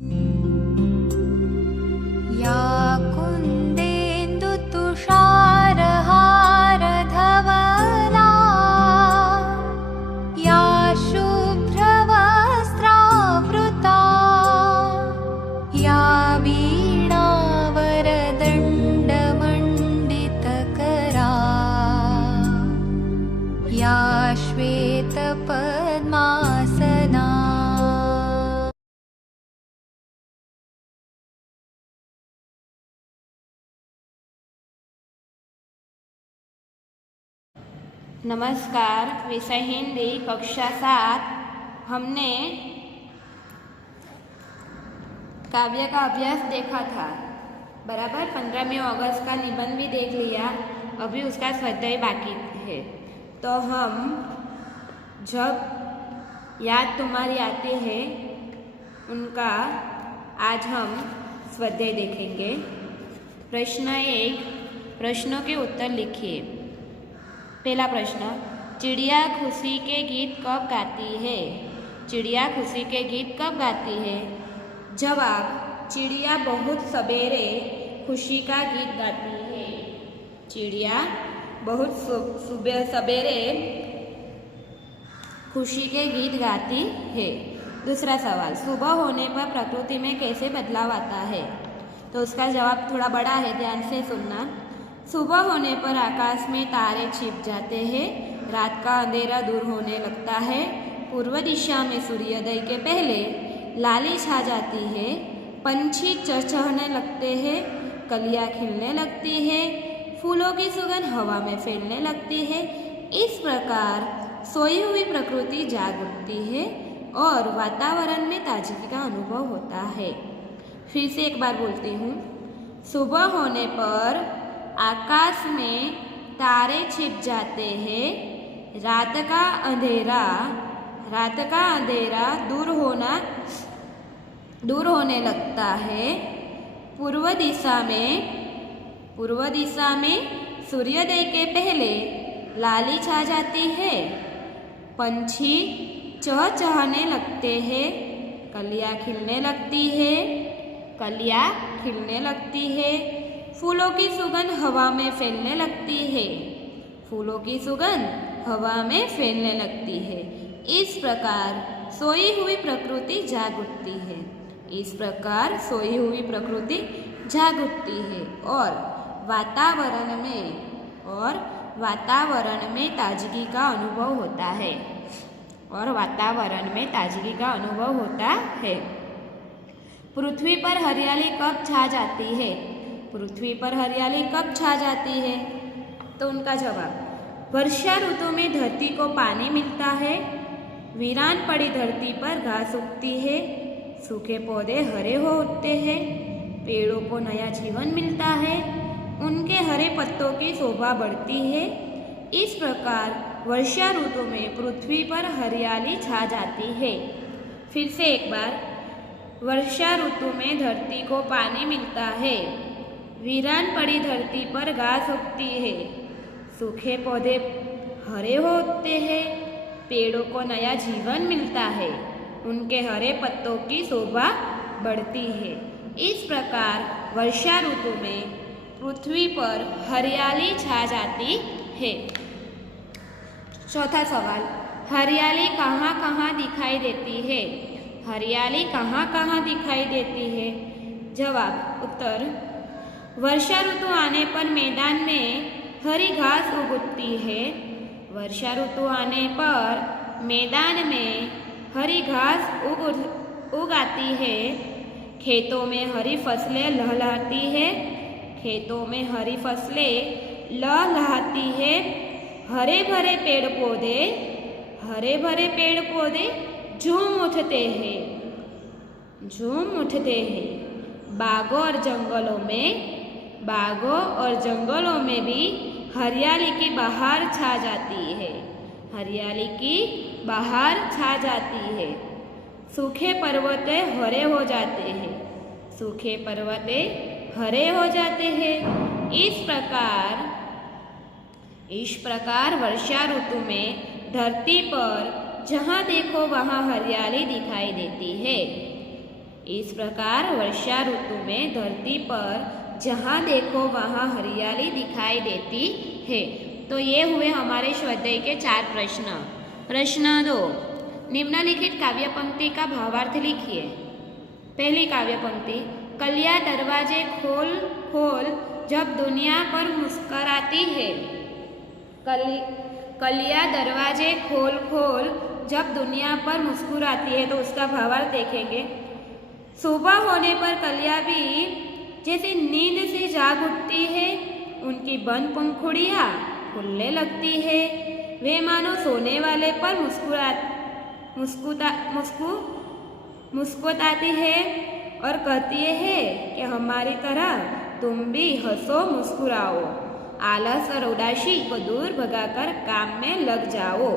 या कुन्देन्दुतुषारहारधवला या शुभ्रवस्त्रावृता या वीणावरदण्डमण्डितकरा या श्वेतपद्मासना। नमस्कार। विषय हिंदी कक्षा 7। हमने काव्य का अभ्यास देखा था, बराबर। 15 अगस्त का निबंध भी देख लिया, अभी उसका स्वाध्याय बाकी है। तो हम जब याद तुम्हारी आती है उनका आज हम स्वाध्याय देखेंगे। प्रश्न 1, प्रश्नों के उत्तर लिखिए। पहला प्रश्न, चिड़िया खुशी के गीत कब गाती है? चिड़िया खुशी के गीत कब गाती है? जवाब, चिड़िया बहुत सवेरे खुशी का गीत गाती है। चिड़िया बहुत सुबह सवेरे खुशी के गीत गाती है। दूसरा सवाल, सुबह होने पर प्रकृति में कैसे बदलाव आता है? तो उसका जवाब थोड़ा बड़ा है, ध्यान से सुनना। सुबह होने पर आकाश में तारे छिप जाते हैं, रात का अंधेरा दूर होने लगता है, पूर्व दिशा में सूर्योदय के पहले लाली छा जाती है, पंछी चहचहाने लगते हैं, कलियां खिलने लगती है, फूलों की सुगंध हवा में फैलने लगती है। इस प्रकार सोई हुई प्रकृति जाग उठती है और वातावरण में ताजगी का अनुभव होता है। फिर से एक बार बोलती हूँ। सुबह होने पर आकाश में तारे छिप जाते हैं, रात का अंधेरा दूर होने लगता है, पूर्व दिशा में सूर्योदय के पहले लाली छा जाती है, पंछी चहचहाने लगते हैं, कलियां खिलने लगती है, फूलों की सुगंध हवा में फैलने लगती है। इस प्रकार सोई हुई प्रकृति जाग उठती है और वातावरण में ताजगी का अनुभव होता है। पृथ्वी पर हरियाली कब छा जाती है? तो उनका जवाब, वर्षा ऋतु में धरती को पानी मिलता है, वीरान पड़ी धरती पर घास उगती है, सूखे पौधे हरे हो उठते हैं, पेड़ों को नया जीवन मिलता है, उनके हरे पत्तों की शोभा बढ़ती है। इस प्रकार वर्षा ऋतु में पृथ्वी पर हरियाली छा जाती है। फिर से एक बार, वर्षा ऋतु में धरती को पानी मिलता है, वीरान पड़ी धरती पर घास उगती है, सूखे पौधे हरे हो उठते हैं, पेड़ों को नया जीवन मिलता है, उनके हरे पत्तों की शोभा बढ़ती है। इस प्रकार वर्षा ऋतु में पृथ्वी पर हरियाली छा जाती है। चौथा सवाल, हरियाली कहाँ कहाँ दिखाई देती है? जवाब, उत्तर, वर्षा ऋतु आने पर मैदान में हरी घास उगती है। वर्षा ऋतु आने पर मैदान में हरी घास उग आती है, खेतों में हरी फसलें लहलहाती है, हरे भरे पेड़ पौधे झूम उठते हैं। बागों और जंगलों में भी हरियाली की बहार छा जाती है। सूखे पर्वत हरे हो जाते हैं। इस प्रकार वर्षा ऋतु में धरती पर जहाँ देखो वहाँ हरियाली दिखाई देती है। इस प्रकार वर्षा ऋतु में धरती पर जहाँ देखो वहाँ हरियाली दिखाई देती है। तो ये हुए हमारे स्वाध्याय के 4 प्रश्न। प्रश्न 2, निम्नलिखित काव्य पंक्ति का भावार्थ लिखिए। पहली काव्य पंक्ति, कलियां दरवाजे खोल खोल जब दुनिया पर मुस्कुराती है। कलियां दरवाजे खोल खोल जब दुनिया पर मुस्कुराती है, तो उसका भावार्थ देखेंगे। सुबह होने पर कलियां भी जैसे नींद से जाग उठती है, उनकी बंद पंखुड़ियां खुलने लगती है, वे मानो सोने वाले पर मुस्कुराती है और कहती है कि हमारी तरह तुम भी हंसो मुस्कुराओ, आलस और उदासी को दूर भगाकर काम में लग जाओ।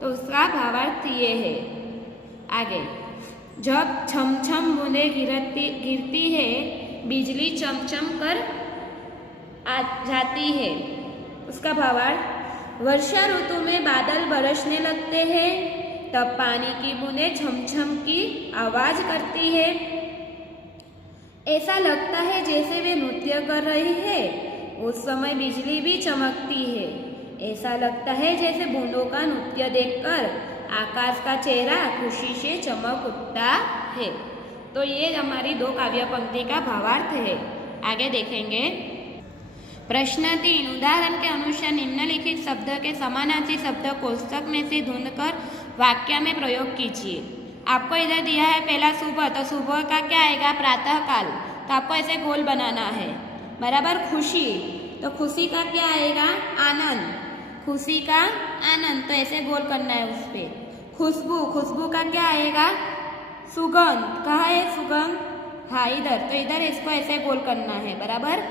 तो उसका भावार्थ ये है। आगे, जब छम छम बूंदे गिरती है, बिजली चमचम कर आ जाती है। उसका भावार्थ, वर्षा ऋतु में बादल बरसने लगते हैं, तब पानी की बूंदें छमछम की आवाज करती है। ऐसा लगता है जैसे वे नृत्य कर रही है। उस समय बिजली भी चमकती है। ऐसा लगता है जैसे बूंदों का नृत्य देखकर आकाश का चेहरा खुशी से चमक उठता है। तो ये हमारी 2 काव्य पंक्ति का भावार्थ है। आगे देखेंगे। प्रश्न 3, उदाहरण के अनुसार निम्नलिखित शब्द के समानार्थी शब्द कोष्ठक में से ढूंढकर वाक्य में प्रयोग कीजिए। आपको इधर दिया है पहला सुबह, तो सुबह का क्या आएगा? प्रातः काल। तो आपको ऐसे गोल बनाना है, बराबर। खुशी, तो खुशी का क्या आएगा? आनंद। खुशी का आनंद, तो ऐसे गोल करना है उस पे। खुशबू, खुशबू का क्या आएगा? सुगंध। कहाँ है सुगंध? हाँ, इधर। तो इधर इसको ऐसे गोल करना है, बराबर।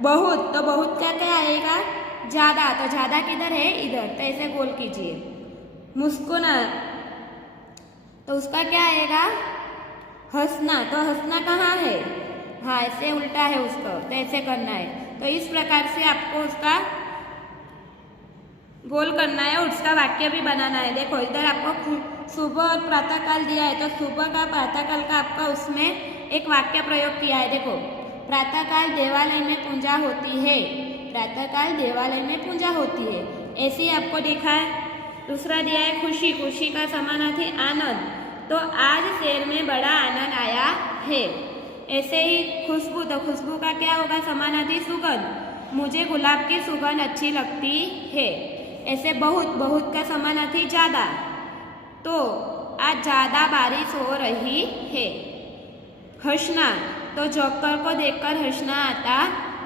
बहुत, तो बहुत का क्या आएगा? ज्यादा। तो ज्यादा किधर है? इधर। तो ऐसे गोल कीजिए। मुस्कुराना, तो उसका क्या आएगा? हंसना। तो हंसना कहाँ है? हाँ, ऐसे उल्टा है उसको, तो ऐसे करना है। तो इस प्रकार से आपको उसका गोल करना है और उसका वाक्य भी बनाना है। देखो, इधर आपको सुबह और प्रातःकाल दिया है, तो सुबह का प्रातःकाल का आपका उसमें एक वाक्य प्रयोग किया है। देखो, प्रातःकाल देवालय में पूजा होती है। प्रातःकाल देवालय में पूजा होती है, ऐसे ही आपको दिखा है। दूसरा दिया है खुशी, खुशी का समानार्थी आनंद। तो आज शहर में बड़ा आनंद आया है। ऐसे ही खुशबू, तो खुशबू का क्या होगा? समानार्थी सुगंध। मुझे गुलाब की सुगंध अच्छी लगती है। ऐसे बहुत, बहुत का समानार्थी ज्यादा। तो आज ज्यादा बारिश हो रही है। हंसना, तो जोकर को देखकर हंसना आता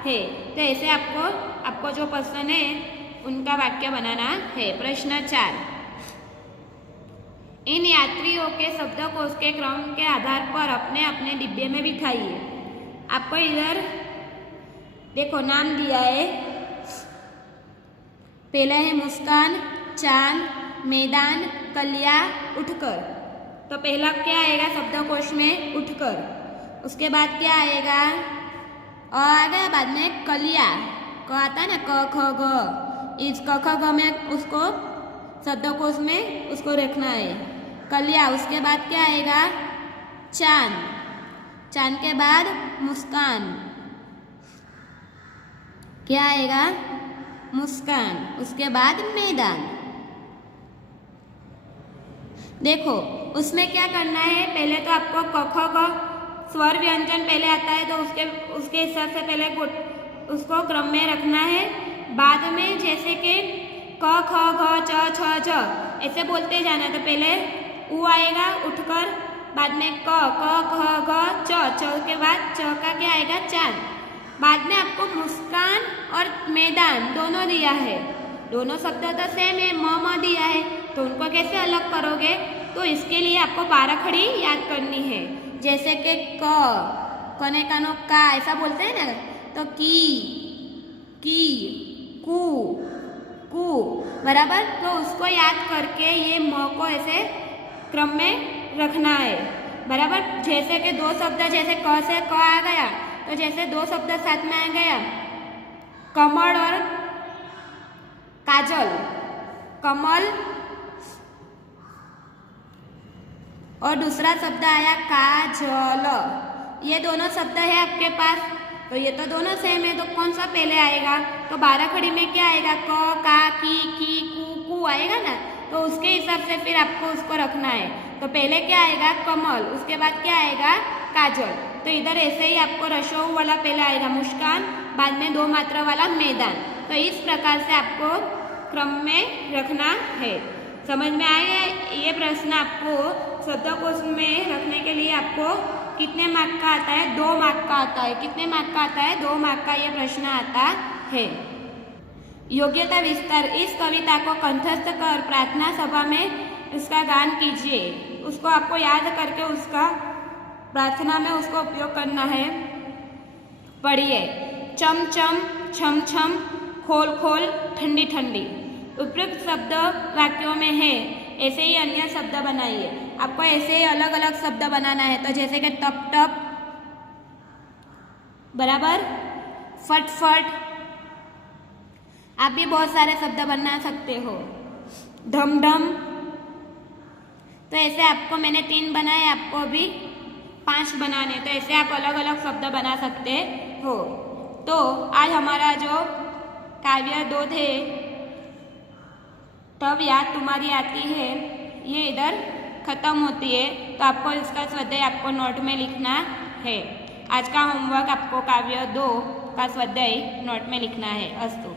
है। तो ऐसे आपको जो पसंद है उनका वाक्य बनाना है। प्रश्न 4, इन यात्रियों के शब्दकोश के क्रम के आधार पर अपने अपने डिब्बे में बिठाइए। आपको इधर देखो नाम दिया है। पहला है मुस्कान, चांद, मैदान, कलिया, उठकर। तो पहला क्या आएगा शब्दकोश में? उठकर। उसके बाद क्या आएगा? आ गया, बाद में कलिया। क आता है ना, क ख ग। इस क ख ग में उसको शब्दकोश में उसको रखना है। कलिया। उसके बाद क्या आएगा? चांद। चांद के बाद मुस्कान। क्या आएगा? मुस्कान। उसके बाद मैदान। देखो, उसमें क्या करना है? पहले तो आपको क ख ग स्वर व्यंजन पहले आता है, तो उसके हिसाब से पहले उसको क्रम में रखना है। बाद में जैसे कि क ख ग च छ ज ऐसे बोलते जाना। तो पहले उ आएगा उठकर, बाद में क ख ग च के बाद च का क्या आएगा? चांद। बाद में आपको मुस्कान और मैदान दोनों दिया है। दोनों शब्द तो सेम है, म दिया है, तो उनको कैसे अलग करोगे? तो इसके लिए आपको 12 खड़ी याद करनी है। जैसे कि कने कानो का ऐसा बोलते हैं ना, तो की, कू, बराबर। तो उसको याद करके ये म को ऐसे क्रम में रखना है, बराबर। जैसे कि 2 शब्द, जैसे क से क आ गया, तो जैसे 2 शब्द साथ में आ गया, कमल और काजल। कमल और दूसरा शब्द आया काजल। ये दोनों शब्द है आपके पास, तो ये तो दोनों सेम है, तो कौन सा पहले आएगा? तो 12 खड़ी में क्या आएगा? क, का, की, कू आएगा ना, तो उसके हिसाब से फिर आपको उसको रखना है। तो पहले क्या आएगा? कमल, उसके बाद क्या आएगा? काजल। तो इधर ऐसे ही आपको रसोऊ वाला पहले आएगा मुस्कान, बाद में 2 मात्रा वाला मैदान। तो इस प्रकार से आपको क्रम में रखना है। समझ में आया? ये प्रश्न आपको शब्दकोश में रखने के लिए आपको कितने मार्क का आता है? 2 मार्क का आता है। कितने मार्क का आता है? 2 मार्क का ये प्रश्न आता है। योग्यता विस्तार, इस कविता को कंठस्थ कर प्रार्थना सभा में उसका गान कीजिए। उसको आपको याद करके उसका प्रार्थना में उसको उपयोग करना है। पढ़िए। चम चम, छम छम, खोल खोल, ठंडी ठंडी। उपयुक्त शब्द वाक्यों में है, ऐसे ही अन्य शब्द बनाइए। आपको ऐसे ही अलग अलग शब्द बनाना है। तो जैसे कि टप टप, बराबर, फट फट, आप भी बहुत सारे शब्द बना सकते हो। ढम ढम। तो ऐसे आपको मैंने 3 बनाए, आपको भी 5 बनाने। तो ऐसे आप अलग अलग शब्द बना सकते हो। तो आज हमारा जो काव्य 2 थे, तब याद तुम्हारी आती है, ये इधर खत्म होती है। तो आपको इसका स्वाध्याय आपको नोट में लिखना है। आज का होमवर्क आपको काव्य 2 का स्वाध्याय नोट में लिखना है। अस्तु।